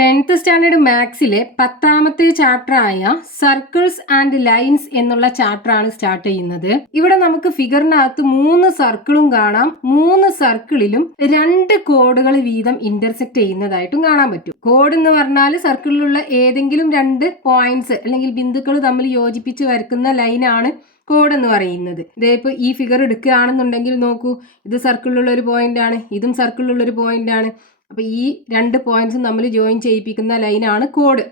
10th standard മാത്സിലെ 10ാമത്തെ chapter ആയ circles and lines എന്നുള്ള chapter ആണ് സ്റ്റാർട്ട് ചെയ്യുന്നത്. ഇവിടെ നമുക്ക് ഫിഗറിനകത്ത് 3 സർക്കിളും കാണാം. 3 സർക്കിളിലും 2 കോഡുകൾ വീതം ഇന്റർസെക്ട് ചെയ്യുന്നതായിട്ടും കാണാൻ പറ്റും. കോഡ് എന്ന് പറഞ്ഞാൽ സർക്കിളിലുള്ള ഏതെങ്കിലും 2 പോയിന്റ്സ് അല്ലെങ്കിൽ ബിന്ദുക്കൾ തമ്മിൽ യോജിപ്പിച്ച് വരക്കുന്ന ലൈനാണ് കോഡ് എന്ന് പറയുന്നത്. ഇതേപ്പോൾ ഈ ഫിഗർ എടുക്കുകയാണെന്നുണ്ടെങ്കിൽ നോക്കൂ, ഇത് സർക്കിളിലുള്ള ഒരു പോയിന്റ് ആണ്, ഇതും സർക്കിളിലുള്ള ഒരു പോയിന്റ് ആണ്. അപ്പോൾ ഈ 2 പോയിന്റ്സും തമ്മിൽ ജോയിൻ ചെയ്യിപ്പിക്കുന്ന ലൈനാണ് കോഡ്.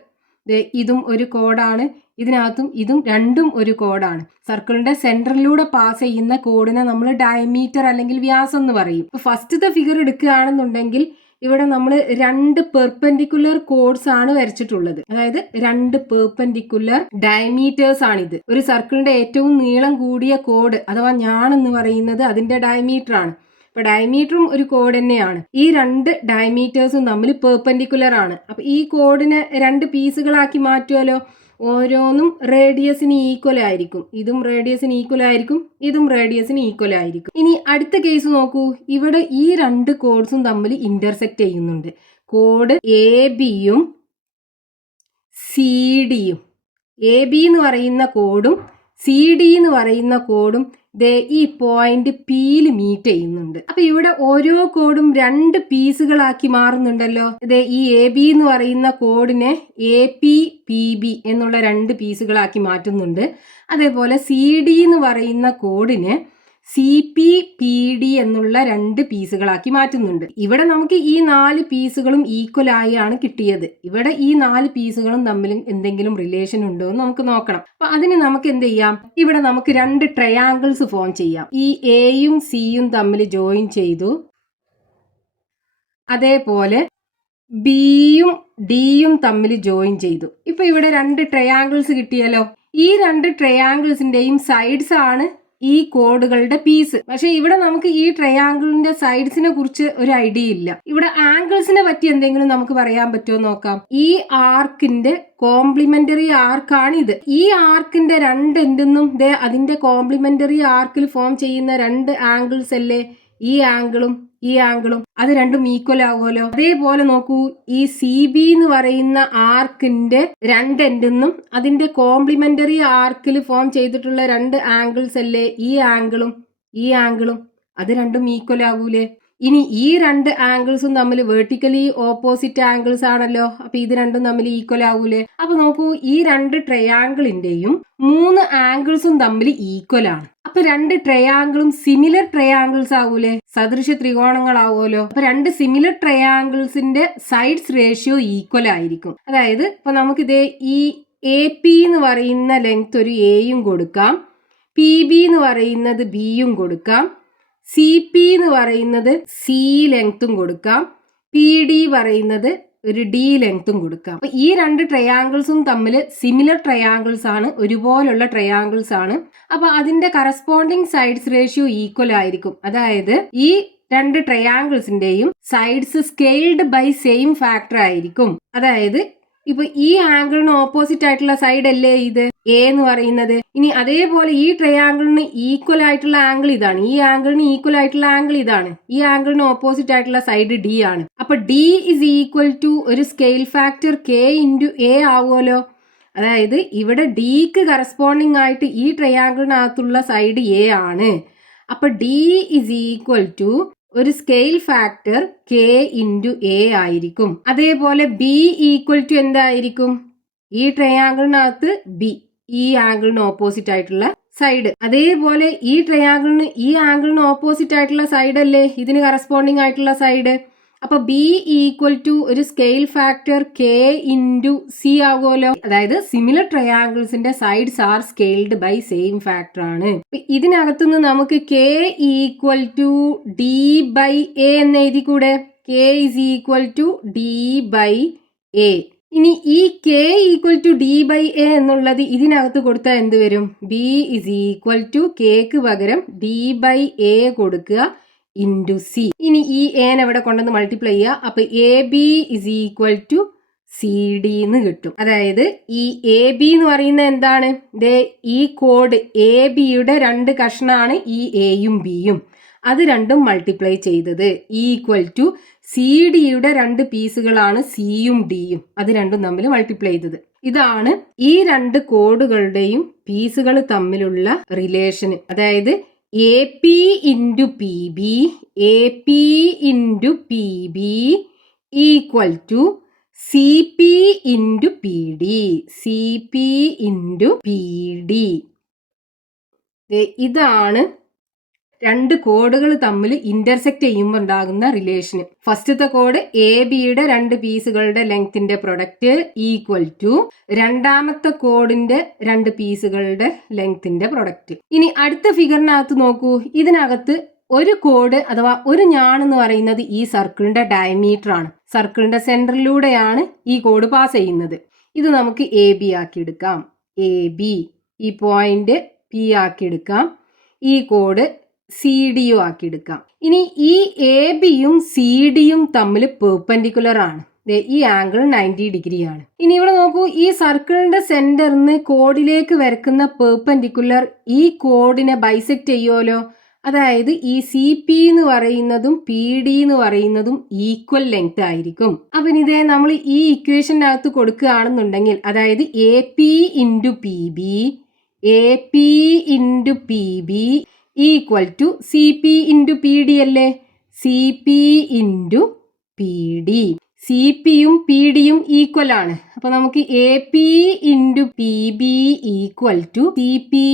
ഇതും ഒരു കോഡാണ്, ഇതിനകത്തും ഇതും രണ്ടും ഒരു കോഡാണ്. സർക്കിളിന്റെ സെന്ററിലൂടെ പാസ് ചെയ്യുന്ന കോഡിനെ നമ്മൾ ഡയമീറ്റർ അല്ലെങ്കിൽ വ്യാസം എന്ന് പറയും. ഇപ്പോൾ ഫസ്റ്റത്തെ ഫിഗർ എടുക്കുകയാണെന്നുണ്ടെങ്കിൽ ഇവിടെ നമ്മൾ 2 പെർപെൻഡിക്കുലർ കോഡ്സ് ആണ് വരച്ചിട്ടുള്ളത്. അതായത് 2 പെർപെൻഡിക്കുലർ ഡയമീറ്റേഴ്സ് ആണിത്. ഒരു സർക്കിളിന്റെ ഏറ്റവും നീളം കൂടിയ കോഡ് അഥവാ ഞാണെന്ന് പറയുന്നത് അതിന്റെ ഡയമീറ്റർ ആണ്. അപ്പൊ ഡയമീറ്ററും ഒരു കോഡ് തന്നെയാണ്. ഈ 2 ഡയമീറ്റേഴ്സും തമ്മിൽ പെർപെൻഡിക്കുലർ ആണ്. അപ്പൊ ഈ കോഡിനെ 2 പീസുകളാക്കി മാറ്റുമല്ലോ. ഓരോന്നും റേഡിയസിന് ഈക്വൽ ആയിരിക്കും. ഇതും റേഡിയസിന് ഈക്വൽ ആയിരിക്കും, ഇതും റേഡിയസിന് ഈക്വൽ ആയിരിക്കും. ഇനി അടുത്ത കേസ് നോക്കൂ, ഇവിടെ ഈ 2 കോഡ്സും തമ്മിൽ ഇന്റർസെക്ട് ചെയ്യുന്നുണ്ട്. കോഡ് എ ബിയും സി ഡിയും. എ ബി എന്ന് പറയുന്ന കോഡും സി ഡി എന്ന് പറയുന്ന കോഡും ഈ പോയിന്റ് പിയിൽ മീറ്റ് ചെയ്യുന്നുണ്ട്. അപ്പൊ ഇവിടെ ഓരോ കോഡും 2 പീസുകളാക്കി മാറുന്നുണ്ടല്ലോ. ഈ എ ബി എന്ന് പറയുന്ന കോഡിനെ എ പി പി ബി എന്നുള്ള 2 പീസുകളാക്കി മാറ്റുന്നുണ്ട്. അതേപോലെ സി ഡി എന്ന് പറയുന്ന കോഡിനെ സി പി പി ഡി എന്നുള്ള 2 പീസുകളാക്കി മാറ്റുന്നുണ്ട്. ഇവിടെ നമുക്ക് ഈ 4 പീസുകളും ഈക്വൽ ആയാണ് കിട്ടിയത്. ഇവിടെ ഈ 4 പീസുകളും തമ്മിൽ എന്തെങ്കിലും റിലേഷൻ ഉണ്ടോ എന്ന് നമുക്ക് നോക്കണം. അപ്പൊ അതിന് നമുക്ക് എന്ത് ചെയ്യാം, ഇവിടെ നമുക്ക് 2 ട്രയാങ്കിൾസ് ഫോം ചെയ്യാം. ഈ എയും സിയും തമ്മിൽ ജോയിൻ ചെയ്തു, അതേപോലെ ബിയും ഡിയും തമ്മിൽ ജോയിൻ ചെയ്തു. ഇപ്പൊ ഇവിടെ 2 ട്രയാങ്കിൾസ് കിട്ടിയല്ലോ. ഈ 2 ട്രയാങ്കിൾസിന്റെയും സൈഡ്സ് ആണ് ഈ കോഡുകളുടെ പീസ്. പക്ഷെ ഇവിടെ നമുക്ക് ഈ ട്രയാങ്കിളിന്റെ സൈഡ്സിനെ കുറിച്ച് ഒരു ഐഡിയ ഇല്ല. ഇവിടെ ആംഗിൾസിനെ പറ്റി എന്തെങ്കിലും നമുക്ക് പറയാൻ പറ്റുമോ നോക്കാം. ഈ ആർക്കിന്റെ കോംപ്ലിമെന്ററി ആർക്കാണ് ഇത്. ഈ ആർക്കിന്റെ 2 എൻഡെന്നും അതിന്റെ കോംപ്ലിമെന്ററി ആർക്കിൽ ഫോം ചെയ്യുന്ന 2 ആംഗിൾസ് അല്ലേ ഈ ആംഗിളും ഈ ആംഗിളും. അത് രണ്ടും ഈക്വൽ ആവുമല്ലോ. അതേപോലെ നോക്കൂ, ഈ സി ബി എന്ന് പറയുന്ന ആർക്കിന്റെ 2 എൻഡെന്നും അതിന്റെ കോംപ്ലിമെന്ററി ആർക്കിൽ ഫോം ചെയ്തിട്ടുള്ള 2 ആംഗിൾസ് അല്ലേ ഈ ആംഗിളും ഈ ആംഗിളും. അത് രണ്ടും ഈക്വൽ ആവൂലേ. ഇനി ഈ 2 ആംഗിൾസും തമ്മിൽ വെർട്ടിക്കലി ഓപ്പോസിറ്റ് ആംഗിൾസ് ആണല്ലോ. അപ്പൊ ഇത് രണ്ടും തമ്മിൽ ഈക്വൽ ആവൂലേ. അപ്പൊ നോക്കൂ, ഈ 2 ട്രയാങ്കിളിന്റെയും 3 ആംഗിൾസും തമ്മിൽ ഈക്വൽ ആണ്. അപ്പൊ 2 ട്രയാങ്കിളും സിമിലർ ട്രയാങ്കിൾസ് ആവൂലേ, സദൃശ ത്രികോണങ്ങളാവുമല്ലോ. അപ്പൊ 2 സിമിലർ ട്രയാങ്കിൾസിന്റെ സൈഡ്സ് റേഷ്യോ ഈക്വൽ ആയിരിക്കും. അതായത് ഇപ്പൊ നമുക്കിത് ഈ എ പി എന്ന് പറയുന്ന ലെങ്ത് ഒരു എയും കൊടുക്കാം, പി ബി എന്ന് പറയുന്നത് ബിയും കൊടുക്കാം, സി പി എന്ന് പറയുന്നത് സി ലെങ്ത്തും കൊടുക്കാം, പി ഡി പറയുന്നത് ഒരു ഡി ലെങ്ത്തും കൊടുക്കാം. അപ്പൊ ഈ 2 ട്രയാങ്കിൾസും തമ്മിൽ സിമിലർ ട്രയാങ്കിൾസ് ആണ്, ഒരുപോലുള്ള ട്രയാങ്കിൾസ് ആണ്. അപ്പൊ അതിന്റെ കറസ്പോണ്ടിങ് സൈഡ്സ് റേഷ്യോ ഈക്വൽ ആയിരിക്കും. അതായത് ഈ 2 ട്രയാങ്കിൾസിന്റെയും sides scaled by same factor ആയിരിക്കും. അതായത് ഇപ്പൊ ഈ ആംഗിളിന് ഓപ്പോസിറ്റ് ആയിട്ടുള്ള സൈഡ് അല്ലേ ഇത് എ എന്ന് പറയുന്നത്. ഇനി അതേപോലെ ഈ ട്രയാംഗിളിന് ഈക്വൽ ആയിട്ടുള്ള ആംഗിൾ ഇതാണ്, ഈ ആംഗിളിന് ഈക്വൽ ആയിട്ടുള്ള ആംഗിൾ ഇതാണ്, ഈ ആംഗിളിന് ഓപ്പോസിറ്റ് ആയിട്ടുള്ള സൈഡ് ഡി ആണ്. അപ്പൊ ഡി ഇസ് ഈക്വൽ ടു ഒരു scale factor K into A ആവുമല്ലോ. അതായത് ഇവിടെ ഡിക്ക് കറസ്പോണ്ടിങ് ആയിട്ട് ഈ ട്രയാംഗിളിനകത്തുള്ള സൈഡ് എ ആണ്. അപ്പൊ ഡി ഇസ് ഈക്വൽ ടു ഒരു scale factor K into A ആയിരിക്കും. അതേപോലെ ബി ഈക്വൽ ടു എന്തായിരിക്കും, ഈ ട്രയാങ്കിളിനകത്ത് ബി, ഈ ആംഗിളിന് ഓപ്പോസിറ്റ് ആയിട്ടുള്ള സൈഡ്. അതേപോലെ ഈ ട്രയാങ്കിളിന് ഈ ആംഗിളിന് ഓപ്പോസിറ്റ് ആയിട്ടുള്ള സൈഡ് അല്ലേ ഇതിന് കറസ്പോണ്ടിങ് ആയിട്ടുള്ള സൈഡ്. അപ്പൊ ബി ഈക്വൽ ടു ഒരു scale factor K into C ആകുമല്ലോ. അതായത് സിമിലർ ട്രയാങ്കിൾസിന്റെ sides are scaled by same factor ആണ്. ഇതിനകത്തുനിന്ന് നമുക്ക് K equal to D by A എന്ന് എഴുതിക്കൂടെ. K is equal to D by A. ഇനി ഈ K equal to D by A എന്നുള്ളത് ഇതിനകത്ത് കൊടുത്താൽ എന്ത് വരും, ബി ഇസ് ഈക്വൽ ടു കെക്ക് പകരം ഡി ബൈ എ കൊടുക്കുക ഇൻറ്റു സി. ഇനി ഈ എനെ ഇവിടെ കൊണ്ടുവന്ന് മൾട്ടിപ്ലൈ ചെയ്യുക. അപ്പൊ A B is equal to C D എന്ന് കിട്ടും. അതായത് ഈ എ ബി എന്ന് പറയുന്നത് എന്താണ്, ഈ കോഡ് എ ബിയുടെ 2 കഷ്ണമാണ് ഈ എയും ബിയും. അത് രണ്ടും മൾട്ടിപ്ലൈ ചെയ്തത് ഈക്വൽ ടു സി ഡിയുടെ 2 പീസുകളാണ് സിയും ഡിയും. അത് രണ്ടും തമ്മിൽ മൾട്ടിപ്ലൈ ചെയ്തത്. ഇതാണ് ഈ 2 കോഡുകളുടെയും പീസുകൾ തമ്മിലുള്ള റിലേഷൻ. അതായത് A P into P B, A P into P B equal to C P into P D, C P into P D. ഇതാണ് 2 കോഡുകൾ തമ്മിൽ ഇന്റർസെക്ട് ചെയ്യുമ്പോൾ ഉണ്ടാകുന്ന റിലേഷൻ. ഫസ്റ്റത്തെ കോഡ് എ ബിയുടെ 2 പീസുകളുടെ ലെങ്ത്തിന്റെ പ്രൊഡക്റ്റ് ഈക്വൽ ടു രണ്ടാമത്തെ കോഡിന്റെ 2 പീസുകളുടെ ലെങ്ത്തിന്റെ പ്രൊഡക്റ്റ്. ഇനി അടുത്ത ഫിഗറിനകത്ത് നോക്കൂ. ഇതിനകത്ത് ഒരു കോഡ് അഥവാ ഒരു ഞാൻ എന്ന് പറയുന്നത് ഈ സർക്കിളിന്റെ ഡയമീറ്റർ ആണ്. സർക്കിളിന്റെ സെന്ററിലൂടെയാണ് ഈ കോഡ് പാസ് ചെയ്യുന്നത്. ഇത് നമുക്ക് എ ബി ആക്കി എടുക്കാം. എ ബി ഈ പോയിന്റ് പി ആക്കി എടുക്കാം. ഈ കോഡ് സി ഡിയും ആക്കി എടുക്കാം. ഇനി ഈ എ ബിയും സി ഡിയും തമ്മിൽ പെർപെൻഡിക്കുലർ ആണ്. ഈ ആംഗിൾ 90 ഡിഗ്രി ആണ്. ഇനി ഇവിടെ നോക്കൂ, ഈ സർക്കിളിന്റെ സെന്ററിന്ന് കോഡിലേക്ക് വരക്കുന്ന പെർപെൻഡിക്കുലർ ഈ കോഡിനെ ബൈസെക്ട് ചെയ്യുമല്ലോ. അതായത് ഈ സി പി എന്ന് പറയുന്നതും പി ഡി എന്ന് പറയുന്നതും ഈക്വൽ ലെങ്ത് ആയിരിക്കും. അപ്പൊ ഇതേ നമ്മൾ ഈ ഇക്വേഷനകത്ത് കൊടുക്കുകയാണെന്നുണ്ടെങ്കിൽ, അതായത് A P into P B, A P into P B equal to C P into P D അല്ലേ. C P into P D. C പിയും പി ഡിയും ഈക്വൽ ആണ്. അപ്പൊ നമുക്ക് A P into P B equal to C P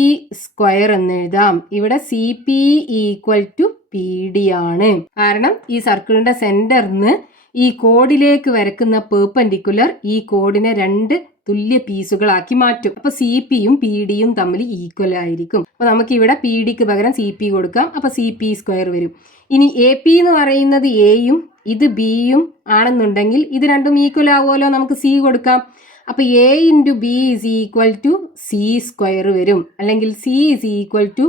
square എന്ന് എഴുതാം. ഇവിടെ C P equal to P D ആണ്. കാരണം ഈ സർക്കിളിന്റെ സെന്ററിന്ന് ഈ കോഡിലേക്ക് വരക്കുന്ന പെർപെൻഡിക്കുലർ ഈ കോഡിനെ 2 തുല്യ പീസുകളാക്കി മാറ്റും. അപ്പൊ സി പിയും പി ഡിയും തമ്മിൽ ഈക്വൽ ആയിരിക്കും. അപ്പൊ നമുക്ക് ഇവിടെ പി ഡിക്ക് പകരം സി പി കൊടുക്കാം. അപ്പൊ സി പി സ്ക്വയർ വരും. ഇനി എ പി എന്ന് പറയുന്നത് എയും ഇത് ബിയും ആണെന്നുണ്ടെങ്കിൽ ഇത് രണ്ടും ഈക്വൽ ആവുമല്ലോ. നമുക്ക് സി കൊടുക്കാം. അപ്പൊ A into B is equal to C square വരും. അല്ലെങ്കിൽ C is equal to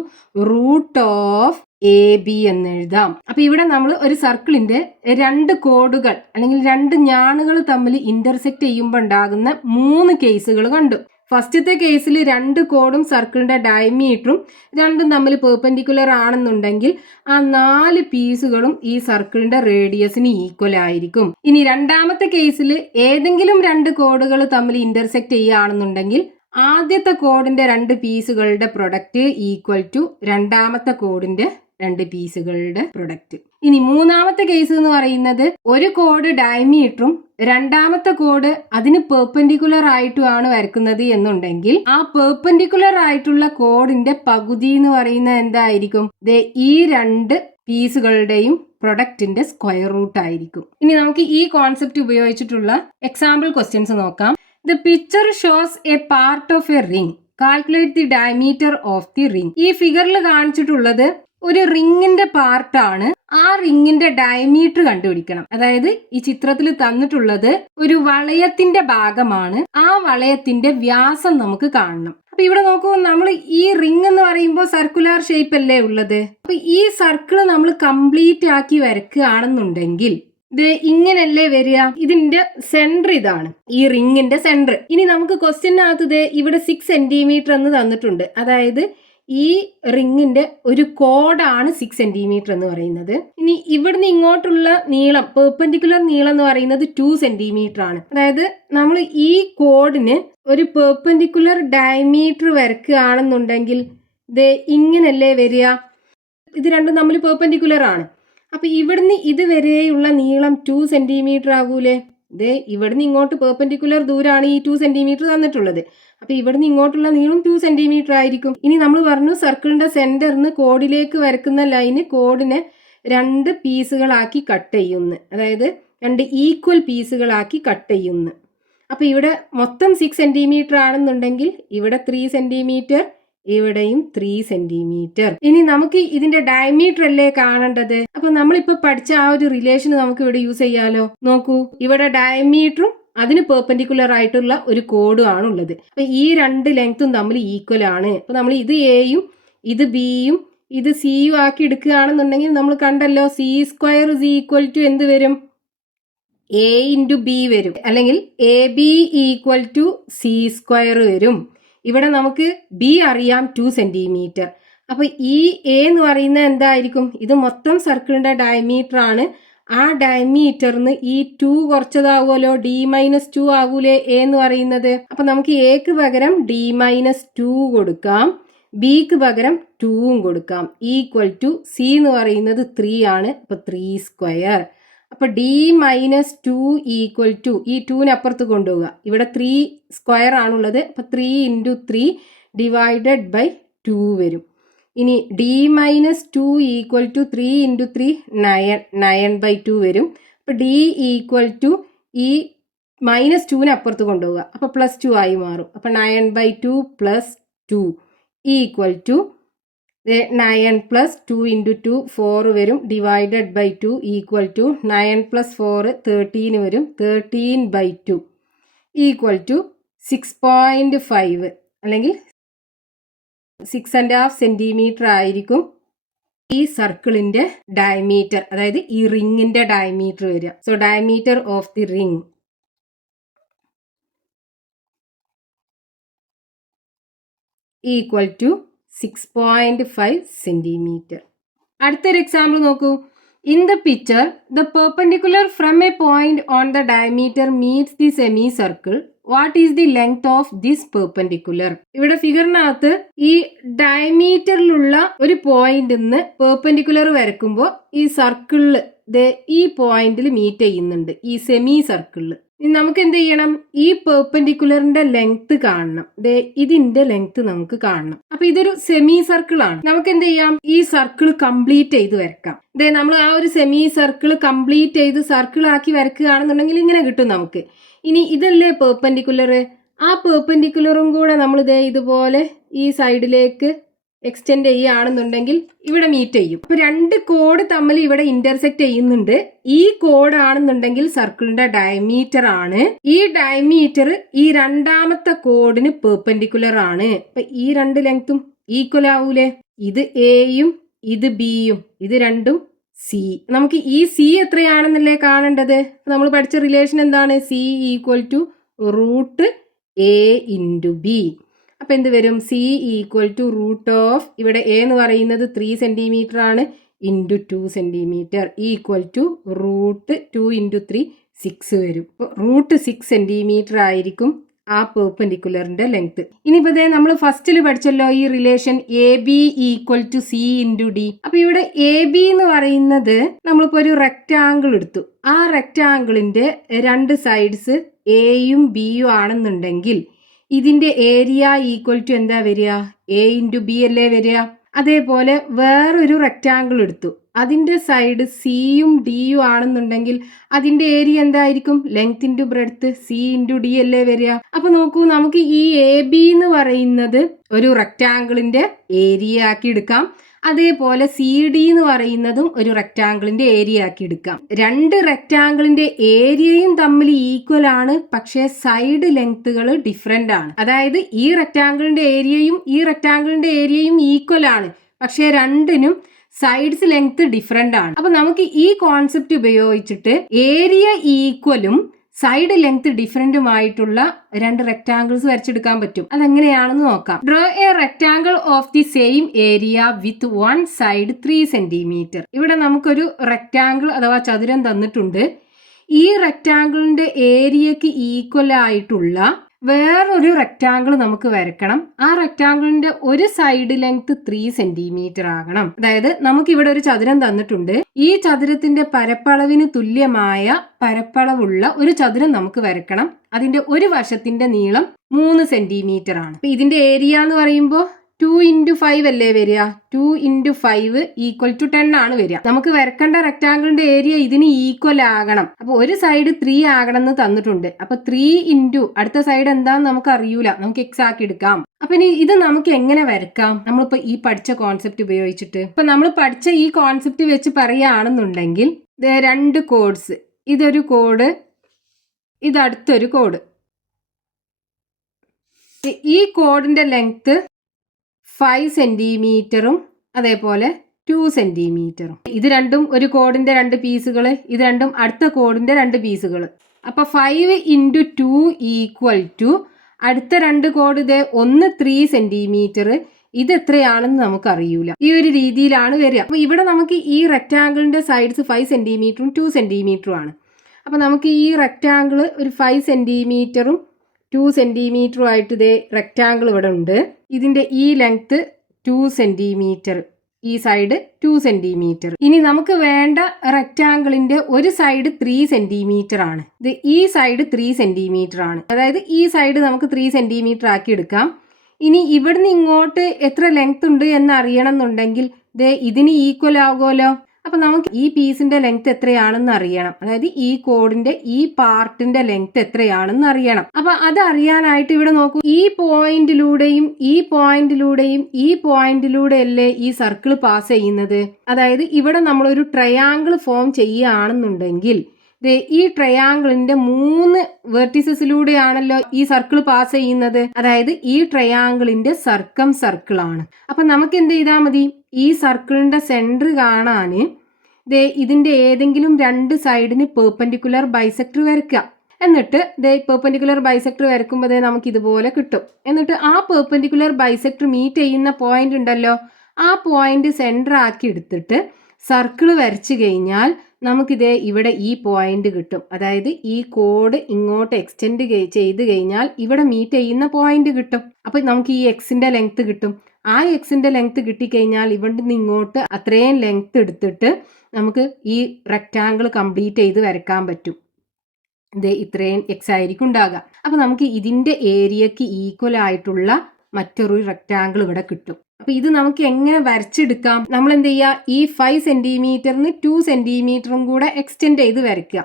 root of A B എന്ന് എഴുതാം. അപ്പൊ ഇവിടെ നമ്മൾ ഒരു സർക്കിളിന്റെ 2 കോഡുകൾ അല്ലെങ്കിൽ 2 ഞാണുകൾ തമ്മിൽ ഇന്റർസെക്ട് ചെയ്യുമ്പോൾ ഉണ്ടാകുന്ന 3 കേസുകൾ കണ്ടു. ഫസ്റ്റത്തെ കേസിൽ 2 കോഡും സർക്കിളിന്റെ ഡയമീറ്ററും രണ്ടും തമ്മിൽ പെർപെൻഡിക്കുലർ ആണെന്നുണ്ടെങ്കിൽ ആ 4 പീസുകളും ഈ സർക്കിളിന്റെ റേഡിയസിന് ഈക്വൽ ആയിരിക്കും. ഇനി രണ്ടാമത്തെ കേസിൽ ഏതെങ്കിലും 2 കോഡുകൾ തമ്മിൽ ഇന്റർസെക്ട് ചെയ്യുകയാണെന്നുണ്ടെങ്കിൽ ആദ്യത്തെ കോഡിന്റെ 2 പീസുകളുടെ പ്രൊഡക്റ്റ് ഈക്വൽ ടു രണ്ടാമത്തെ കോഡിന്റെ 2 പീസുകളുടെ പ്രൊഡക്റ്റ്. ഇനി മൂന്നാമത്തെ കേസ് എന്ന് പറയുന്നത് ഒരു കോഡ് ഡയമീറ്ററും രണ്ടാമത്തെ കോഡ് അതിന് പെർപെൻഡിക്കുലർ ആയിട്ടുമാണ് വരക്കുന്നത് എന്നുണ്ടെങ്കിൽ ആ പെർപെൻഡിക്കുലർ ആയിട്ടുള്ള കോഡിന്റെ പകുതി എന്ന് പറയുന്നത് എന്തായിരിക്കും? ഈ 2 പീസുകളുടെയും പ്രൊഡക്റ്റിന്റെ സ്ക്വയർ റൂട്ട് ആയിരിക്കും. ഇനി നമുക്ക് ഈ കോൺസെപ്റ്റ് ഉപയോഗിച്ചിട്ടുള്ള എക്സാമ്പിൾ ക്വസ്റ്റ്യൻസ് നോക്കാം. The picture shows a part of a ring. Calculate the diameter of the ring. ഈ ഫിഗറിൽ കാണിച്ചിട്ടുള്ളത് ഒരു റിങ്ങിന്റെ പാർട്ടാണ്. ആ റിങ്ങിന്റെ ഡയമീറ്റർ കണ്ടുപിടിക്കണം. അതായത് ഈ ചിത്രത്തിൽ തന്നിട്ടുള്ളത് ഒരു വളയത്തിന്റെ ഭാഗമാണ്. ആ വളയത്തിന്റെ വ്യാസം നമുക്ക് കാണണം. അപ്പൊ ഇവിടെ നോക്കൂ, നമ്മൾ ഈ റിംഗ് എന്ന് പറയുമ്പോൾ സർക്കുലർ ഷേപ്പ് അല്ലേ ഉള്ളത്. അപ്പൊ ഈ സർക്കിൾ നമ്മൾ കംപ്ലീറ്റ് ആക്കി വരക്കുകയാണെന്നുണ്ടെങ്കിൽ ഇങ്ങനല്ലേ വരിക. ഇതിന്റെ സെന്റർ ഇതാണ്, ഈ റിങ്ങിന്റെ സെന്റർ. ഇനി നമുക്ക് ക്വസ്റ്റ്യനകത്ത് ഇവിടെ 6 സെന്റിമീറ്റർ എന്ന് തന്നിട്ടുണ്ട്. അതായത് ഈ റിങ്ങിന്റെ ഒരു കോഡാണ് 6 സെന്റിമീറ്റർ എന്ന് പറയുന്നത്. ഇനി ഇവിടുന്ന് ഇങ്ങോട്ടുള്ള നീളം, പെർപെൻഡിക്കുലർ നീളം എന്ന് പറയുന്നത് 2 സെന്റിമീറ്റർ ആണ്. അതായത് നമ്മൾ ഈ കോഡിന് ഒരു പെർപെൻഡിക്കുലർ ഡയമീറ്റർ വരക്കുകയാണെന്നുണ്ടെങ്കിൽ ഇങ്ങനല്ലേ വരിക. ഇത് രണ്ടും നമ്മൾ പെർപെൻഡിക്കുലർ ആണ്. അപ്പൊ ഇവിടുന്ന് ഇതുവരെയുള്ള നീളം 2 സെന്റിമീറ്റർ ആകൂലേ. ഇവിടുന്ന് ഇങ്ങോട്ട് പെർപെൻഡിക്കുലർ ദൂരാണ് ഈ 2 സെന്റിമീറ്റർ തന്നിട്ടുള്ളത്. അപ്പൊ ഇവിടുന്ന് ഇങ്ങോട്ടുള്ള നീളം 2 സെന്റിമീറ്റർ ആയിരിക്കും. ഇനി നമ്മൾ പറഞ്ഞു സർക്കിളിന്റെ സെന്ററിന് കോഡിലേക്ക് വരക്കുന്ന ലൈന് കോഡിനെ 2 പീസുകളാക്കി കട്ട് ചെയ്യുന്നു. അതായത് 2 ഈക്വൽ പീസുകളാക്കി കട്ട് ചെയ്യുന്നു. അപ്പൊ ഇവിടെ മൊത്തം 6 സെന്റിമീറ്റർ ആണെന്നുണ്ടെങ്കിൽ ഇവിടെ 3 സെന്റിമീറ്റർ, ഇവിടെയും 3 സെന്റിമീറ്റർ. ഇനി നമുക്ക് ഇതിന്റെ ഡയമീറ്റർ അല്ലേ കാണേണ്ടത്. അപ്പൊ നമ്മളിപ്പോ പഠിച്ച ആ ഒരു റിലേഷൻ നമുക്ക് ഇവിടെ യൂസ് ചെയ്യാലോ. നോക്കൂ, ഇവിടെ ഡയമീറ്ററും അതിന് പെർപെൻഡിക്കുലർ ആയിട്ടുള്ള ഒരു കോഡും ആണുള്ളത്. അപ്പൊ ഈ 2 ലെങ്ത്തും തമ്മിൽ ഈക്വൽ ആണ്. അപ്പൊ നമ്മൾ ഇത് എയും ഇത് ബിയും ഇത് സിയും ആക്കി എടുക്കുകയാണെന്നുണ്ടെങ്കിൽ നമ്മൾ കണ്ടല്ലോ, C square is equal to എന്ത് വരും? എ ഇൻറ്റു ബി വരും. അല്ലെങ്കിൽ A B equal to C square വരും. ഇവിടെ നമുക്ക് ബി അറിയാം 2 സെന്റിമീറ്റർ. അപ്പൊ ഈ എ എന്ന് പറയുന്നത് എന്തായിരിക്കും? ഇത് മൊത്തം സർക്കിളിന്റെ ഡയമീറ്റർ ആണ്. ആ ഡയമീറ്ററിന് ഈ 2 കുറച്ചതാവുമല്ലോ, D-2 ആകൂലേ എ എന്ന് പറയുന്നത്. അപ്പൊ നമുക്ക് എക്ക് പകരം D-2 കൊടുക്കാം, ബിക്ക് പകരം 2ഉം കൊടുക്കാം. ഈക്വൽ ടു സി എന്ന് പറയുന്നത് 3 ആണ്. അപ്പൊ 3². അപ്പൊ D-2 ഈക്വൽ ടു ഈ 2ന് അപ്പുറത്ത് കൊണ്ടുപോവുക. ഇവിടെ 3² ആണുള്ളത്. അപ്പൊ 3 × 3 ഡിവൈഡഡ് ബൈ 2 വരും. ഇനി D-2 ഈക്വൽ ടു 3 × 3 9/2 വരും. അപ്പൊ D ഈക്വൽ ടു ഈ -2ന് അപ്പുറത്ത് കൊണ്ടുപോവുക. അപ്പൊ +2 ആയി മാറും. അപ്പൊ 9/2 + 2 ഈക്വൽ ടു 9 + 2 × 2 4 വരും. ഡിവൈഡഡ് ബൈ 2 ഈക്വൽ ടു 9 + 4 13 വരും. 13/2 ഈക്വൽ ടു 6.5 അല്ലെങ്കിൽ 6.5 സെന്റിമീറ്റർ ആയിരിക്കും ഈ സർക്കിളിന്റെ ഡയമീറ്റർ, അതായത് ഈ റിങ്ങിന്റെ ഡയമീറ്റർ വരിക. So diameter of the ring equal to 6.5 centimetre. അടുത്തൊരു എക്സാമ്പിൾ നോക്കൂ. In the picture the perpendicular from a point on the diameter meets the semi circle. What is the length of this perpendicular? ഇവിടെ ഫിഗറിനകത്ത് ഈ ഡയമീറ്ററിലുള്ള ഒരു point നിന്ന് perpendicular വരയ്ക്കുമ്പോൾ ഈ സർക്കിളിൽ ഈ പോയിന്റിൽ മീറ്റ് ചെയ്യുന്നുണ്ട്, ഈ സെമി സർക്കിളിൽ. നമുക്ക് എന്ത് ചെയ്യണം? ഈ പെർപെൻഡിക്കുലറിന്റെ ലെങ്ത് കാണണം. ഇതിന്റെ ലെങ്ത് നമുക്ക് കാണണം. അപ്പൊ ഇതൊരു സെമി സർക്കിൾ ആണ്. നമുക്ക് എന്ത് ചെയ്യാം? ഈ സർക്കിൾ കംപ്ലീറ്റ് ചെയ്ത് വരക്കാം. നമ്മൾ ആ ഒരു സെമി സർക്കിൾ കംപ്ലീറ്റ് ചെയ്ത് സർക്കിൾ ആക്കി വരക്കുകയാണെന്നുണ്ടെങ്കിൽ ഇങ്ങനെ കിട്ടും നമുക്ക്. ഇനി ഇതല്ലേ പെർപെൻഡിക്കുലർ, ആ പെർപെൻഡിക്കുലറും കൂടെ നമ്മൾ ഇതുപോലെ ഈ സൈഡിലേക്ക് എക്സ്റ്റെൻഡ് ചെയ്യുകയാണെന്നുണ്ടെങ്കിൽ ഇവിടെ മീറ്റ് ചെയ്യും. അപ്പൊ രണ്ട് കോഡ് തമ്മിൽ ഇവിടെ ഇന്റർസെക്ട് ചെയ്യുന്നുണ്ട്. ഈ കോഡ് ആണെന്നുണ്ടെങ്കിൽ സർക്കിളിന്റെ ഡയമീറ്റർ ആണ്. ഈ ഡയമീറ്റർ ഈ രണ്ടാമത്തെ കോഡിന് പെർപെൻഡിക്കുലർ ആണ്. അപ്പൊ ഈ രണ്ട് ലെങ്ത്തും ഈക്വൽ ആവൂലേ? ഇത് എയും ഇത് ബിയും, ഇത് രണ്ടും സി. നമുക്ക് ഈ സി എത്രയാണെന്നല്ലേ കാണേണ്ടത്. നമ്മൾ പഠിച്ച റിലേഷൻ എന്താണ്? C equal to √a × b. അപ്പൊ എന്ത് വരും? സി ഈക്വൽ ടു √ ഇവിടെ എ എന്ന് പറയുന്നത് 3 സെന്റിമീറ്റർ ആണ്, × 2 സെന്റിമീറ്റർ ഈക്വൽ ടു √2 × 3 6 വരും. √6 സെന്റിമീറ്റർ ആയിരിക്കും ആ പെർപെൻഡിക്കുലറിന്റെ ലെങ്ത്. ഇനിയിപ്പോ നമ്മൾ ഫസ്റ്റിൽ പഠിച്ചല്ലോ ഈ relation AB equal to C × D. അപ്പൊ ഇവിടെ AB എന്ന് പറയുന്നത് നമ്മളിപ്പോ ഒരു റെക്റ്റാങ്കിൾ എടുത്തു. ആ റെക്റ്റാങ്കിളിന്റെ രണ്ട് സൈഡ്സ് എയും ബിയും ആണെന്നുണ്ടെങ്കിൽ ഇതിന്റെ ഏരിയ ഈക്വൽ ടു എന്താ വരിക? A × B അല്ലേ വരിക. അതേപോലെ വേറൊരു റെക്റ്റാങ്കിൾ എടുത്തു. അതിന്റെ സൈഡ് സിയും ഡിയും ആണെന്നുണ്ടെങ്കിൽ അതിന്റെ ഏരിയ എന്തായിരിക്കും? ലെങ്ത് × ബ്രെഡ്ത്ത് C × D അല്ലേ വരിക. അപ്പൊ നോക്കൂ, നമുക്ക് ഈ AB എന്ന് പറയുന്നത് ഒരു റെക്റ്റാങ്കിളിന്റെ ഏരിയ ആക്കി എടുക്കാം. അതേപോലെ CD എന്ന് പറയുന്നതും ഒരു റെക്റ്റാങ്കിളിന്റെ ഏരിയ ആക്കി എടുക്കാം. രണ്ട് റെക്റ്റാങ്കിളിന്റെ ഏരിയയും തമ്മിൽ ഈക്വൽ ആണ്, പക്ഷേ സൈഡ് ലെങ്ത്തുകൾ ഡിഫറെന്റ് ആണ്. അതായത് ഈ റെക്റ്റാങ്കിളിന്റെ ഏരിയയും ഈ റെക്റ്റാങ്കിളിന്റെ ഏരിയയും ഈക്വൽ ആണ്, പക്ഷേ രണ്ടിനും സൈഡ്സ് ലെങ്ത് ഡിഫറെന്റ് ആണ്. അപ്പൊ നമുക്ക് ഈ കോൺസെപ്റ്റ് ഉപയോഗിച്ചിട്ട് ഏരിയ ഈക്വലും സൈഡ് ലെങ്ത് ഡിഫറെന്റുമായിട്ടുള്ള രണ്ട് റെക്ടാങ്കിൾസ് വരച്ചെടുക്കാൻ പറ്റും. അതെങ്ങനെയാണെന്ന് നോക്കാം. Draw A rectangle of the same area with one side 3 centimetre. ഇവിടെ നമുക്കൊരു റെക്ടാങ്കിൾ അഥവാ ചതുരം തന്നിട്ടുണ്ട്. ഈ റെക്ടാങ്കിളിന്റെ ഏരിയക്ക് ഈക്വൽ ആയിട്ടുള്ള വേറൊരു റെക്ടാങ്കിൾ നമുക്ക് വരക്കണം. ആ റെക്ടാങ്കിളിന്റെ ഒരു സൈഡ് ലെങ്ത് 3 സെന്റിമീറ്റർ ആകണം. അതായത് നമുക്ക് ഇവിടെ ഒരു ചതുരം തന്നിട്ടുണ്ട്. ഈ ചതുരത്തിന്റെ പരപ്പളവിന് തുല്യമായ പരപ്പളവുള്ള ഒരു ചതുരം നമുക്ക് വരക്കണം. അതിന്റെ ഒരു വശത്തിന്റെ നീളം 3 സെന്റിമീറ്റർ ആണ്. അപ്പൊ ഇതിന്റെ ഏരിയ എന്ന് പറയുമ്പോൾ 2 × 5 അല്ലേ വരിക? 2 × 5 ഈക്വൽ ടു 10 ആണ് വരിക. നമുക്ക് വരക്കേണ്ട റെക്ടാങ്കിളിന്റെ ഏരിയ ഇതിന് ഈക്വൽ ആകണം. അപ്പൊ ഒരു സൈഡ് 3 ആകണം എന്ന് തന്നിട്ടുണ്ട്. അപ്പൊ 3 × അടുത്ത സൈഡ് എന്താന്ന് നമുക്ക് അറിയൂല, നമുക്ക് x ആക്കി എടുക്കാം. അപ്പൊ ഇനി ഇത് നമുക്ക് എങ്ങനെ വരക്കാം? നമ്മളിപ്പോ ഈ പഠിച്ച കോൺസെപ്റ്റ് ഉപയോഗിച്ചിട്ട്, ഇപ്പൊ നമ്മൾ പഠിച്ച ഈ കോൺസെപ്റ്റ് വെച്ച് പറയുകയാണെന്നുണ്ടെങ്കിൽ രണ്ട് കോഡ്സ്, ഇതൊരു കോഡ്, ഇത് അടുത്തൊരു കോഡ്. ഈ കോഡിന്റെ ലെങ്ത് 5 സെന്റിമീറ്ററും അതേപോലെ 2 സെന്റിമീറ്ററും. ഇത് രണ്ടും ഒരു കോഡിന്റെ രണ്ട് പീസുകൾ, ഇത് രണ്ടും അടുത്ത കോഡിന്റെ രണ്ട് പീസുകൾ. അപ്പൊ 5 × 2 ഈക്വൽ ടു അടുത്ത രണ്ട് കോഡ് ഒന്ന് 3 സെന്റിമീറ്റർ, ഇത് എത്രയാണെന്ന് നമുക്ക് അറിയൂല. ഈ ഒരു രീതിയിലാണ് വരിക. അപ്പോൾ ഇവിടെ നമുക്ക് ഈ റെക്റ്റാങ്കിളിന്റെ സൈഡ്സ് 5 സെന്റിമീറ്ററും 2 സെന്റിമീറ്ററും ആണ്. അപ്പോൾ നമുക്ക് ഈ റെക്റ്റാങ്കിൾ ഒരു 5 സെന്റിമീറ്ററും 2 സെന്റിമീറ്ററും ആയിട്ട് ഇതേ റെക്റ്റാങ്കിൾ ഇവിടെ ഉണ്ട്. ഇതിന്റെ ഈ ലെങ്ത് 2 സെന്റിമീറ്റർ, ഈ സൈഡ് 2 സെന്റിമീറ്റർ. ഇനി നമുക്ക് വേണ്ട റെക്റ്റാങ്കിളിന്റെ ഒരു സൈഡ് 3 സെന്റിമീറ്റർ ആണ്. ഇത് ഈ സൈഡ് 3 സെന്റിമീറ്റർ ആണ്. അതായത് ഈ സൈഡ് നമുക്ക് 3 സെന്റിമീറ്റർ ആക്കി എടുക്കാം. ഇനി ഇവിടുന്ന് ഇങ്ങോട്ട് എത്ര ലെങ്ത് ഉണ്ട് എന്ന് അറിയണം എന്നുണ്ടെങ്കിൽ ഇതിന് ഈക്വൽ ആകുമല്ലോ. അപ്പൊ നമുക്ക് ഈ പീസിന്റെ ലെങ്ത് എത്രയാണെന്ന് അറിയണം. അതായത് ഈ കോഡിന്റെ ഈ പാർട്ടിന്റെ ലെങ്ത് എത്രയാണെന്ന് അറിയണം. അപ്പൊ അത് അറിയാനായിട്ട് ഇവിടെ നോക്കൂ, ഈ പോയിന്റിലൂടെയും ഈ പോയിന്റിലൂടെയും ഈ പോയിന്റിലൂടെയല്ലേ ഈ സർക്കിൾ പാസ് ചെയ്യുന്നത്. അതായത് ഇവിടെ നമ്മളൊരു ട്രയാങ്കിൾ ഫോം ചെയ്യുകയാണെന്നുണ്ടെങ്കിൽ ഈ ട്രയാങ്കിളിന്റെ 3 വെർട്ടിസസിലൂടെയാണല്ലോ ഈ സർക്കിൾ പാസ് ചെയ്യുന്നത്. അതായത് ഈ ട്രയാങ്കിളിന്റെ സർക്കം സർക്കിൾ ആണ്. അപ്പൊ നമുക്ക് എന്ത് ചെയ്താൽ മതി, ഈ സർക്കിളിന്റെ സെന്റർ കാണാന് ഇതിന്റെ ഏതെങ്കിലും 2 സൈഡിന് പെർപെൻഡിക്കുലർ ബൈസെക്ടർ വരയ്ക്കുക. എന്നിട്ട് പെർപെൻഡിക്കുലർ ബൈസെക്ടർ വരയ്ക്കുമ്പോൾ നമുക്ക് ഇതുപോലെ കിട്ടും. എന്നിട്ട് ആ പെർപെൻഡിക്കുലർ ബൈസെക്ടർ മീറ്റ് ചെയ്യുന്ന പോയിന്റ് ഉണ്ടല്ലോ, ആ പോയിന്റ് സെന്റർ ആക്കി എടുത്തിട്ട് സർക്കിൾ വരച്ചു കഴിഞ്ഞാൽ നമുക്കിതേ ഇവിടെ ഈ പോയിന്റ് കിട്ടും. അതായത് ഈ കോഡ് ഇങ്ങോട്ട് എക്സ്റ്റെൻഡ് ചെയ്ത് കഴിഞ്ഞാൽ ഇവിടെ മീറ്റ് ചെയ്യുന്ന പോയിന്റ് കിട്ടും. അപ്പൊ നമുക്ക് ഈ എക്സിന്റെ ലെങ്ത് കിട്ടും. ആ എക്സിന്റെ ലെങ്ത് കിട്ടിക്കഴിഞ്ഞാൽ ഇവിടുന്ന് ഇങ്ങോട്ട് അത്രയും ലെങ്ത് എടുത്തിട്ട് നമുക്ക് ഈ റെക്റ്റാങ്കിൾ കംപ്ലീറ്റ് ചെയ്ത് വരയ്ക്കാൻ പറ്റും. ഇത്രയും എക്സ് ആയിരിക്കും ഉണ്ടാകുക. അപ്പൊ നമുക്ക് ഇതിന്റെ ഏരിയക്ക് ഈക്വൽ ആയിട്ടുള്ള മറ്റൊരു റെക്റ്റാങ്കിൾ ഇവിടെ കിട്ടും. അപ്പൊ ഇത് നമുക്ക് എങ്ങനെ വരച്ചെടുക്കാം? നമ്മൾ എന്ത് ചെയ്യുക, ഈ 5 സെന്റിമീറ്ററിന് 2 സെന്റിമീറ്ററും കൂടെ എക്സ്റ്റെൻഡ് ചെയ്ത് വരയ്ക്കുക.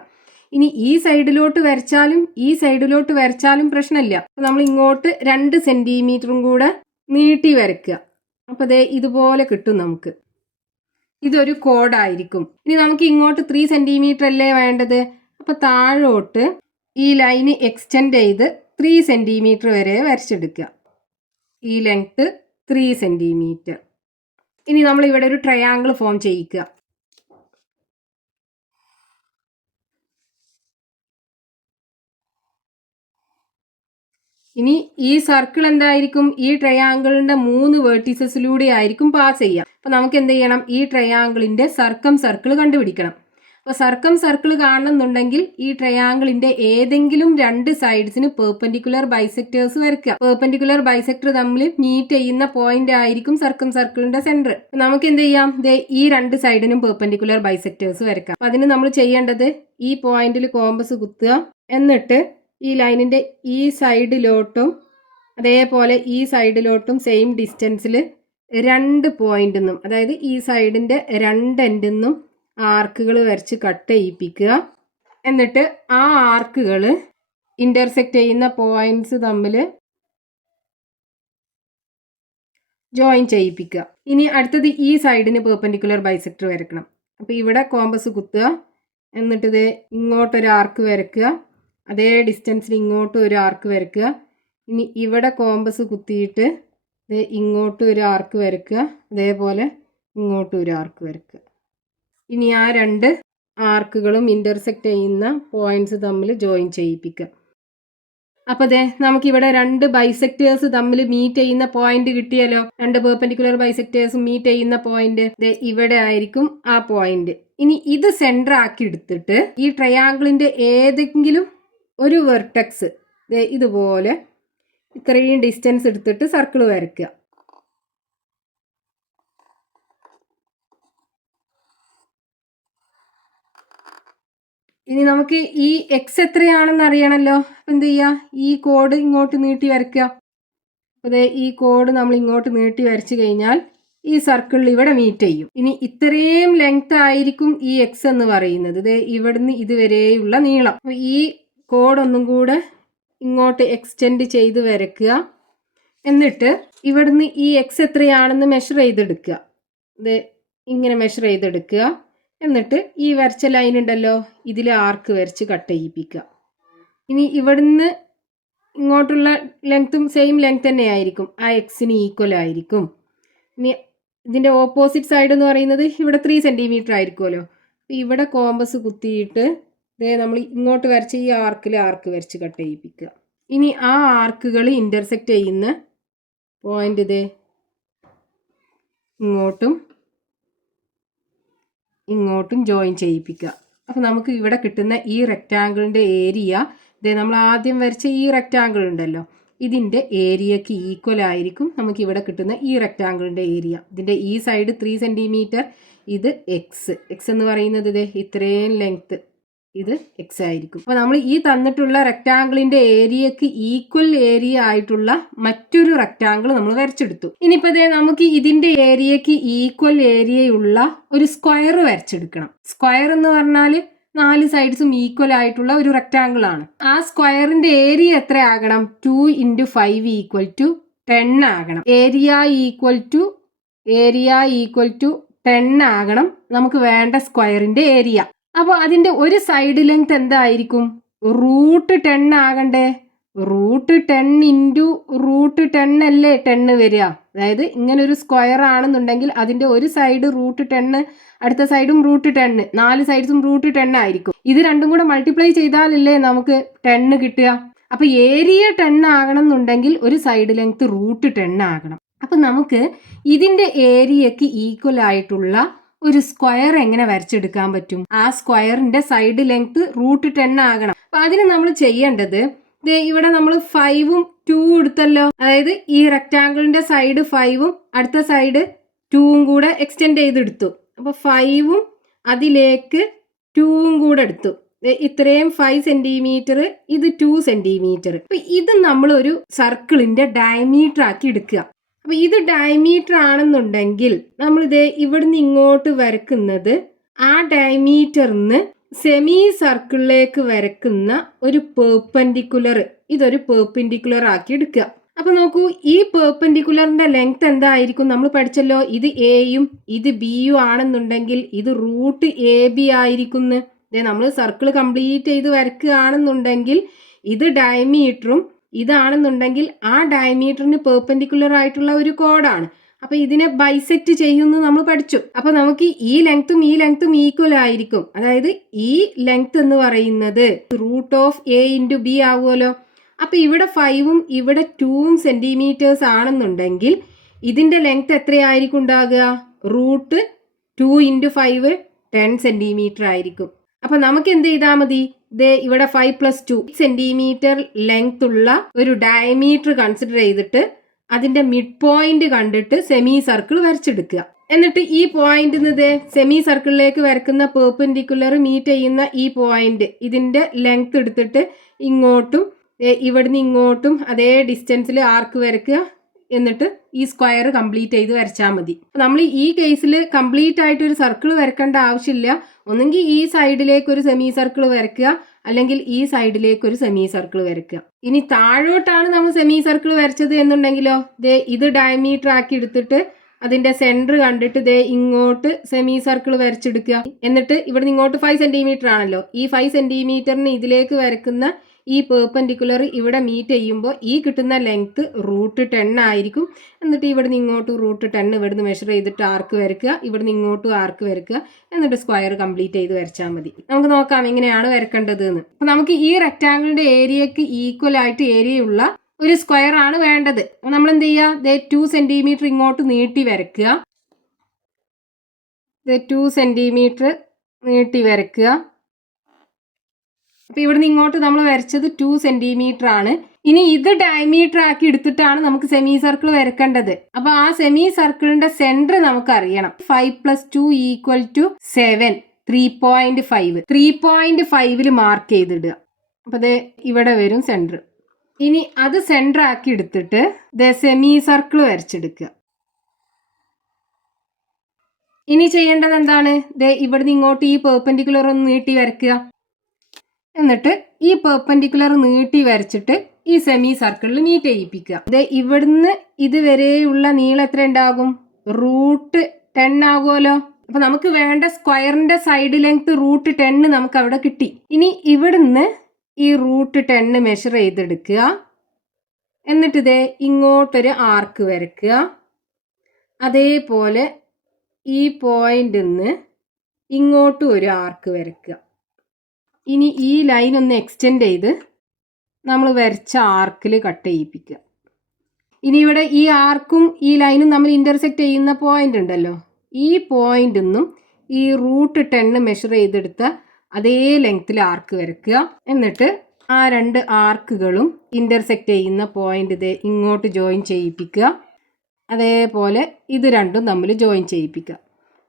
ഇനി ഈ സൈഡിലോട്ട് വരച്ചാലും ഈ സൈഡിലോട്ട് വരച്ചാലും പ്രശ്നമില്ല. അപ്പൊ നമ്മൾ ഇങ്ങോട്ട് 2 സെന്റിമീറ്ററും കൂടെ നീട്ടി വരയ്ക്കുക. അപ്പൊ ഇതുപോലെ കിട്ടും നമുക്ക്. ഇതൊരു കോഡായിരിക്കും. ഇനി നമുക്ക് ഇങ്ങോട്ട് 3 സെന്റിമീറ്റർ അല്ലേ വേണ്ടത്. അപ്പൊ താഴോട്ട് ഈ ലൈന് എക്സ്റ്റെൻഡ് ചെയ്ത് 3 സെന്റിമീറ്റർ വരെ വരച്ചെടുക്കുക. ഈ ലെങ്ത് 3 സെന്റിമീറ്റർ. ഇനി നമ്മൾ ഇവിടെ ഒരു ട്രയാങ്കിൾ ഫോം ചെയ്യിക്കുക. ഇനി ഈ സർക്കിൾ എന്തായിരിക്കും, ഈ ട്രയാങ്കിളിന്റെ 3 വെർട്ടിസസിലൂടെ ആയിരിക്കും പാസ് ചെയ്യുക. അപ്പൊ നമുക്ക് എന്ത് ചെയ്യണം, ഈ ട്രയാങ്കിളിന്റെ സർക്കം സർക്കിൾ കണ്ടുപിടിക്കണം. അപ്പൊ സർക്കം സർക്കിൾ കാണണമെന്നുണ്ടെങ്കിൽ ഈ ട്രയാങ്കിളിന്റെ ഏതെങ്കിലും 2 സൈഡ്സിന് പെർപെൻഡിക്കുലർ ബൈസെക്ടേഴ്സ് വരയ്ക്കുക. പെർപെൻഡിക്കുലർ ബൈസെക്ടർ തമ്മിൽ മീറ്റ് ചെയ്യുന്ന പോയിന്റ് ആയിരിക്കും സർക്കം സർക്കിളിന്റെ സെന്റർ. നമുക്ക് എന്ത് ചെയ്യാം, ഈ 2 സൈഡിനും പെർപെൻഡിക്കുലർ ബൈസെക്ടേഴ്സ് വരയ്ക്കാം. അപ്പൊ അതിന് നമ്മൾ ചെയ്യേണ്ടത് ഈ പോയിന്റിൽ കോമ്പസ് കുത്തുക. എന്നിട്ട് ഈ ലൈനിന്റെ ഈ സൈഡിലോട്ടും അതേപോലെ ഈ സൈഡിലോട്ടും സെയിം ഡിസ്റ്റൻസിൽ 2 പോയിന്റിൽ നിന്നും, അതായത് ഈ സൈഡിന്റെ 2 എൻഡിൽ നിന്നും ആർക്കുകൾ വരച്ച് കട്ട് ചെയ്യിപ്പിക്കുക. എന്നിട്ട് ആ ആർക്കുകൾ ഇന്റർസെക്റ്റ് ചെയ്യുന്ന പോയിന്റ്സ് തമ്മിൽ ജോയിൻ ചെയ്യിപ്പിക്കുക. ഇനി അടുത്തത് ഈ സൈഡിന് പെർപെൻഡിക്കുലർ ബൈസെക്ടർ വരയ്ക്കണം. അപ്പോൾ ഇവിടെ കോമ്പസ് കുത്തുക. എന്നിട്ട് ഇങ്ങോട്ടൊരു ആർക്ക് വരയ്ക്കുക. അതേ ഡിസ്റ്റൻസിൽ ഇങ്ങോട്ടും ഒരു ആർക്ക് വരയ്ക്കുക. ഇനി ഇവിടെ കോമ്പസ് കുത്തിയിട്ട് ഇങ്ങോട്ടും ഒരു ആർക്ക് വരയ്ക്കുക. അതേപോലെ ഇങ്ങോട്ടും ഒരു ആർക്ക് വരയ്ക്കുക. ഇനി ആ 2 ആർക്കുകളും ഇന്റർസെക്റ്റ് ചെയ്യുന്ന പോയിന്റ്സ് തമ്മിൽ ജോയിൻ ചെയ്യിപ്പിക്കുക. അപ്പൊ നമുക്കിവിടെ 2 ബൈസെക്ടേഴ്സ് തമ്മിൽ മീറ്റ് ചെയ്യുന്ന പോയിന്റ് കിട്ടിയല്ലോ. 2 പെർപെൻഡിക്കുലർ ബൈസെക്ടേഴ്സ് മീറ്റ് ചെയ്യുന്ന പോയിന്റ് ഇവിടെ ആയിരിക്കും ആ പോയിന്റ്. ഇനി ഇത് സെന്റർ ആക്കി എടുത്തിട്ട് ഈ ട്രയാങ്കിളിന്റെ ഏതെങ്കിലും ഒരു വെർട്ടെക്സ് ഇതുപോലെ ഇത്രയും ഡിസ്റ്റൻസ് എടുത്തിട്ട് സർക്കിൾ വരയ്ക്കുക. ഇനി നമുക്ക് ഈ എക്സ് എത്രയാണെന്ന് അറിയണമല്ലോ. എന്ത് ചെയ്യുക, ഈ കോഡ് ഇങ്ങോട്ട് നീട്ടി വരയ്ക്കുക. അതെ, ഈ കോഡ് നമ്മൾ ഇങ്ങോട്ട് നീട്ടി വരച്ചു കഴിഞ്ഞാൽ ഈ സർക്കിളിൽ ഇവിടെ മീറ്റ് ചെയ്യും. ഇനി ഇത്രയും ലെങ്ത് ആയിരിക്കും ഈ എക്സ് എന്ന് പറയുന്നത്. ഇവിടുന്ന് ഇതുവരെയുള്ള നീളം. അപ്പോൾ ഈ കോഡ് ഒന്നും കൂടെ ഇങ്ങോട്ട് എക്സ്റ്റെൻഡ് ചെയ്ത് വരയ്ക്കുക. എന്നിട്ട് ഇവിടുന്ന് ഈ എക്സ് എത്രയാണെന്ന് മെഷർ ചെയ്തെടുക്കുക. ഇങ്ങനെ മെഷർ ചെയ്തെടുക്കുക. എന്നിട്ട് ഈ വരച്ച ലൈൻ ഉണ്ടല്ലോ, ഇതിൽ ആർക്ക് വരച്ച് കട്ട് ചെയ്യിപ്പിക്കുക. ഇനി ഇവിടുന്ന് ഇങ്ങോട്ടുള്ള ലെങ്ത്തും സെയിം ലെങ്ത് തന്നെ ആയിരിക്കും, ആ എക്സിന് ഈക്വൽ ആയിരിക്കും. ഇനി ഇതിൻ്റെ ഓപ്പോസിറ്റ് സൈഡ് എന്ന് പറയുന്നത് ഇവിടെ 3 സെൻറ്റിമീറ്റർ ആയിരിക്കുമല്ലോ. അപ്പോൾ ഇവിടെ കോമ്പസ് കുത്തിയിട്ട് നമ്മൾ ഇങ്ങോട്ട് വരച്ച് ഈ ആർക്കിൽ ആർക്ക് വരച്ച് കട്ട് ചെയ്യിപ്പിക്കുക. ഇനി ആ ആർക്കുകൾ ഇൻ്റർസെക്റ്റ് ചെയ്യുന്ന പോയിന്റ് ഇങ്ങോട്ടും ഇങ്ങോട്ടും ജോയിൻ ചെയ്യിപ്പിക്കുക. അപ്പോൾ നമുക്ക് ഇവിടെ കിട്ടുന്ന ഈ റെക്റ്റാങ്കിളിൻ്റെ ഏരിയ ഇത് നമ്മൾ ആദ്യം വരച്ച ഈ റെക്റ്റാങ്കിൾ ഉണ്ടല്ലോ, ഇതിൻ്റെ ഏരിയക്ക് ഈക്വൽ ആയിരിക്കും നമുക്ക് ഇവിടെ കിട്ടുന്ന ഈ റെക്റ്റാങ്കിളിൻ്റെ ഏരിയ. ഇതിൻ്റെ ഈ സൈഡ് 3 സെൻറ്റിമീറ്റർ, ഇത് എക്സ് എന്ന് പറയുന്നത് ഇത് ഇത്രയും ലെങ്ത്ത്, ഇത് എക്സ് ആയിരിക്കും. അപ്പോൾ നമ്മൾ ഈ തന്നിട്ടുള്ള റെക്റ്റാങ്കിളിൻ്റെ ഏരിയക്ക് ഈക്വൽ ഏരിയ ആയിട്ടുള്ള മറ്റൊരു റെക്റ്റാങ്കിൾ നമ്മൾ വരച്ചെടുത്തു. ഇനിയിപ്പോൾ ഇതേ നമുക്ക് ഇതിൻ്റെ ഏരിയക്ക് ഈക്വൽ ഏരിയയുള്ള ഒരു സ്ക്വയർ വരച്ചെടുക്കണം. സ്ക്വയർ എന്ന് പറഞ്ഞാൽ 4 സൈഡ്സും ഈക്വൽ ആയിട്ടുള്ള ഒരു റെക്റ്റാങ്കിൾ ആണ്. ആ സ്ക്വയറിന്റെ ഏരിയ എത്ര ആകണം? 2 × 5 = 10 ആകണം. ഏരിയ ഈക്വൽ ടു 10 ആകണം നമുക്ക് വേണ്ട സ്ക്വയറിന്റെ ഏരിയ. അപ്പോൾ അതിന്റെ ഒരു സൈഡ് ലെങ്ത് എന്തായിരിക്കും? √10 ആകണ്ടേ? √10 × √10 അല്ലേ 10 വരിക. അതായത് ഇങ്ങനെ ഒരു സ്ക്വയർ ആണെന്നുണ്ടെങ്കിൽ അതിന്റെ ഒരു സൈഡ് √10, അടുത്ത സൈഡും √10, 4 സൈഡ്സും √10 ആയിരിക്കും. ഇത് രണ്ടും കൂടെ മൾട്ടിപ്ലൈ ചെയ്താലല്ലേ നമുക്ക് 10 കിട്ടുക. അപ്പൊ ഏരിയ 10 ആകണം എന്നുണ്ടെങ്കിൽ ഒരു സൈഡ് ലെങ്ത് √10 ആകണം. അപ്പൊ നമുക്ക് ഇതിന്റെ ഏരിയക്ക് ഈക്വൽ ആയിട്ടുള്ള ഒരു സ്ക്വയർ എങ്ങനെ വരച്ചെടുക്കാൻ പറ്റും? ആ സ്ക്വയറിന്റെ സൈഡ് ലെങ്ത് √10 ആകണം. അപ്പൊ അതിന് നമ്മൾ ചെയ്യേണ്ടത്, ഇവിടെ നമ്മൾ 5ഉം 2ഉം എടുത്തല്ലോ. അതായത് ഈ റെക്റ്റാങ്കിളിന്റെ സൈഡ് 5ഉം അടുത്ത സൈഡ് 2ഉം കൂടെ എക്സ്റ്റെൻഡ് ചെയ്തെടുത്തു. അപ്പോൾ 5ഉം അതിലേക്ക് 2ഉം കൂടെ എടുത്തു. ഇത്രയും 5 സെന്റിമീറ്റർ, ഇത് 2 സെന്റിമീറ്റർ. അപ്പൊ ഇത് നമ്മൾ ഒരു സർക്കിളിന്റെ ഡയമീറ്റർ ആക്കി എടുക്കുക. അപ്പൊ ഇത് ഡയമീറ്റർ ആണെന്നുണ്ടെങ്കിൽ നമ്മൾ ഇത് ഇവിടുന്ന് ഇങ്ങോട്ട് വരക്കുന്നത് ആ ഡയമീറ്ററിന് സെമി സർക്കിളിലേക്ക് വരക്കുന്ന ഒരു പെർപെൻഡിക്കുലർ, ഇതൊരു പെർപെൻഡിക്കുലർ ആക്കി എടുക്കുക. അപ്പൊ നോക്കൂ, ഈ പെർപെൻഡിക്കുലറിന്റെ ലെങ്ത് എന്തായിരിക്കും? നമ്മൾ പഠിച്ചല്ലോ, ഇത് എയും ഇത് ബിയും ആണെന്നുണ്ടെങ്കിൽ ഇത് √AB ആയിരിക്കും. നമ്മൾ സർക്കിൾ കംപ്ലീറ്റ് ചെയ്ത് വരക്കുകയാണെന്നുണ്ടെങ്കിൽ ഇത് ഡയമീറ്ററും ഇതാണെന്നുണ്ടെങ്കിൽ ആ ഡയമീറ്ററിന് പെർപെൻഡിക്കുലർ ആയിട്ടുള്ള ഒരു കോഡാണ്. അപ്പൊ ഇതിനെ ബൈസെക്ട് ചെയ്യുന്നു നമ്മൾ പഠിച്ചു. അപ്പൊ നമുക്ക് ഈ ലെങ്ത്തും ഈക്വൽ ആയിരിക്കും. അതായത് ഈ ലെങ്ത് എന്ന് പറയുന്നത് √A × B ആവുമല്ലോ. അപ്പൊ ഇവിടെ 5ഉം ഇവിടെ 2ഉം സെന്റിമീറ്റേഴ്സ് ആണെന്നുണ്ടെങ്കിൽ ഇതിന്റെ ലെങ്ത് എത്രയായിരിക്കും ഉണ്ടാകുക? √2 × 5 10 സെന്റിമീറ്റർ ആയിരിക്കും. അപ്പൊ നമുക്ക് എന്ത് ചെയ്താൽ മതി? ഇവിടെ 5 + 2 സെന്റിമീറ്റർ ലെങ്ത് ഉള്ള ഒരു ഡയമീറ്റർ കൺസിഡർ ചെയ്തിട്ട് അതിന്റെ മിഡ് പോയിന്റ് കണ്ടിട്ട് സെമി സർക്കിൾ വരച്ചെടുക്കുക. എന്നിട്ട് ഈ പോയിന്റ് സെമി സർക്കിളിലേക്ക് വരക്കുന്ന പെർപെൻഡിക്കുലർ മീറ്റ് ചെയ്യുന്ന ഈ പോയിന്റ്, ഇതിന്റെ ലെങ്ത് എടുത്തിട്ട് ഇങ്ങോട്ടും ഇവിടുന്ന് ഇങ്ങോട്ടും അതേ ഡിസ്റ്റൻസിൽ ആർക്ക് വരയ്ക്കുക. എന്നിട്ട് ഈ സ്ക്വയർ കംപ്ലീറ്റ് ചെയ്ത് വരച്ചാൽ മതി. നമ്മൾ ഈ കേസിൽ കംപ്ലീറ്റ് ആയിട്ട് ഒരു സർക്കിൾ വരക്കേണ്ട ആവശ്യമില്ല. ഒന്നെങ്കിൽ ഈ സൈഡിലേക്ക് ഒരു സെമി സർക്കിൾ വരയ്ക്കുക, അല്ലെങ്കിൽ ഈ സൈഡിലേക്ക് ഒരു സെമി സർക്കിൾ വരയ്ക്കുക. ഇനി താഴോട്ടാണ് നമ്മൾ സെമി സർക്കിൾ വരച്ചത് എന്നുണ്ടെങ്കിലോ, ഇത് ഡയമീറ്റർ ആക്കി എടുത്തിട്ട് അതിന്റെ സെന്റർ കണ്ടിട്ട് ഇങ്ങോട്ട് സെമി സർക്കിൾ വരച്ചെടുക്കുക. എന്നിട്ട് ഇവിടുന്ന് ഇങ്ങോട്ട് 5 സെന്റിമീറ്റർ ആണല്ലോ, ഈ 5 സെന്റിമീറ്ററിന് ഇതിലേക്ക് വരക്കുന്ന ഈ പെർപെൻഡിക്കുലർ ഇവിടെ മീറ്റ് ചെയ്യുമ്പോൾ ഈ കിട്ടുന്ന ലെങ്ത് √10 ആയിരിക്കും. എന്നിട്ട് ഇവിടുന്ന് ഇങ്ങോട്ട് √10 ഇവിടുന്ന് മെഷർ ചെയ്തിട്ട് ആർക്ക് വരയ്ക്കുക, ഇവിടുന്ന് ഇങ്ങോട്ടും ആർക്ക് വരയ്ക്കുക. എന്നിട്ട് സ്ക്വയർ കംപ്ലീറ്റ് ചെയ്ത് വരച്ചാൽ മതി. നമുക്ക് നോക്കാം എങ്ങനെയാണ് വരക്കേണ്ടത് എന്ന്. അപ്പൊ നമുക്ക് ഈ റെക്റ്റാങ്കിളിന്റെ ഏരിയക്ക് ഈക്വൽ ആയിട്ട് ഏരിയയുള്ള ഒരു സ്ക്വയർ ആണ് വേണ്ടത്. നമ്മൾ എന്ത് ചെയ്യുക? 2 സെന്റിമീറ്റർ ഇങ്ങോട്ട് നീട്ടി വരയ്ക്കുക. 2 സെന്റിമീറ്റർ നീട്ടി വരയ്ക്കുക. അപ്പൊ ഇവിടുന്ന് ഇങ്ങോട്ട് നമ്മൾ വരച്ചത് 2 സെന്റിമീറ്റർ ആണ്. ഇനി ഇത് ഡയമീറ്റർ ആക്കി എടുത്തിട്ടാണ് നമുക്ക് സെമി സർക്കിൾ വരക്കേണ്ടത്. അപ്പൊ ആ സെമി സർക്കിളിന്റെ സെന്റർ നമുക്ക് അറിയണം. 5 + 2 = 7, 3.5. 3.5 മാർക്ക് ചെയ്തിടുക. അപ്പൊ ഇവിടെ വരും സെന്റർ. ഇനി അത് സെന്റർ ആക്കി എടുത്തിട്ട് സെമി സർക്കിൾ വരച്ചെടുക്കുക. ഇനി ചെയ്യേണ്ടത് എന്താണ്? ഇവിടുന്ന് ഇങ്ങോട്ട് ഈ പെർപെൻഡിക്കുലർ ഒന്ന് നീട്ടി വരയ്ക്കുക. എന്നിട്ട് ഈ പെർപെൻഡിക്കുലർ നീട്ടി വരച്ചിട്ട് ഈ സെമി സർക്കിളിൽ മീറ്റ് ചെയ്യിപ്പിക്കുക. ഇവിടുന്ന് ഇതുവരെയുള്ള നീളം എത്ര ഉണ്ടാകും? √10 ആകുമല്ലോ. അപ്പൊ നമുക്ക് വേണ്ട സ്ക്വയറിന്റെ സൈഡ് ലെങ്ത് √10 നമുക്ക് അവിടെ കിട്ടി. ഇനി ഇവിടുന്ന് ഈ √10 മെഷർ ചെയ്തെടുക്കുക. എന്നിട്ട് ഇങ്ങോട്ടൊരു ആർക്ക് വരയ്ക്കുക. അതേപോലെ ഈ പോയിന്റിൽ നിന്ന് ഇങ്ങോട്ടും ഒരു ആർക്ക് വരയ്ക്കുക. ഇനി ഈ ലൈൻ ഒന്ന് എക്സ്റ്റെൻഡ് ചെയ്ത് നമ്മൾ വരച്ച ആർക്കിൽ കട്ട് ചെയ്യിപ്പിക്കുക. ഇനി ഇവിടെ ഈ ആർക്കും ഈ ലൈനും നമ്മൾ ഇന്റർസെക്ട് ചെയ്യുന്ന പോയിന്റ് ഉണ്ടല്ലോ, ഈ പോയിന്റിൽ നിന്നും ഈ റൂട്ട് 10 മെഷർ ചെയ്തെടുത്ത അതേ ലെങ്ത്തിൽ ആർക്ക് വരയ്ക്കുക. എന്നിട്ട് ആ രണ്ട് ആർക്കുകളും ഇന്റർസെക്ട് ചെയ്യുന്ന പോയിന്റ് ഇത് ഇങ്ങോട്ട് ജോയിൻ ചെയ്യിപ്പിക്കുക. അതേപോലെ ഇത് രണ്ടും തമ്മിൽ ജോയിൻ ചെയ്യിപ്പിക്കുക.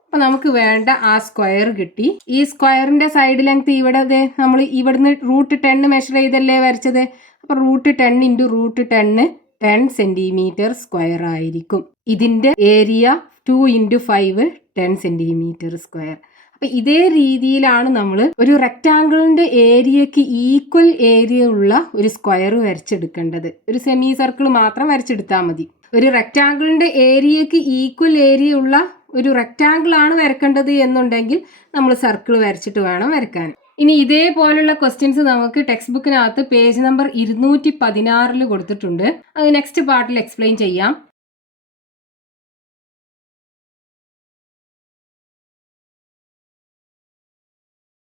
അപ്പൊ നമുക്ക് വേണ്ട ആ സ്ക്വയർ കിട്ടി. ഈ സ്ക്വയറിന്റെ സൈഡ് ലെങ്ത് ഇവിടെ നമ്മൾ ഇവിടുന്ന് റൂട്ട് 10 മെഷർ ചെയ്തല്ലേ വരച്ചത്. അപ്പൊ root 10 into root 10 centimetre square ആയിരിക്കും. ഇതിന്റെ ഏരിയ 2 ഇൻറ്റു 5 10 സെന്റിമീറ്റർ സ്ക്വയർ. അപ്പൊ ഇതേ രീതിയിലാണ് നമ്മൾ ഒരു റെക്റ്റാങ്കിളിന്റെ ഏരിയക്ക് ഈക്വൽ ഏരിയ ഉള്ള ഒരു സ്ക്വയർ വരച്ചെടുക്കേണ്ടത്. ഒരു സെമി സർക്കിൾ മാത്രം വരച്ചെടുത്താൽ മതി. ഒരു റെക്റ്റാങ്കിളിന്റെ ഏരിയക്ക് ഈക്വൽ ഏരിയ ഉള്ള ഒരു റെക്റ്റാങ്കിൾ ആണ് വരക്കേണ്ടത് എന്നുണ്ടെങ്കിൽ നമ്മൾ സർക്കിൾ വരച്ചിട്ട് വേണം വരക്കാൻ. ഇനി ഇതേപോലുള്ള ക്വസ്റ്റ്യൻസ് നമുക്ക് ടെക്സ്റ്റ് ബുക്കിനകത്ത് പേജ് നമ്പർ 216 കൊടുത്തിട്ടുണ്ട്. അത് നെക്സ്റ്റ് പാർട്ടിൽ എക്സ്പ്ലെയിൻ ചെയ്യാം.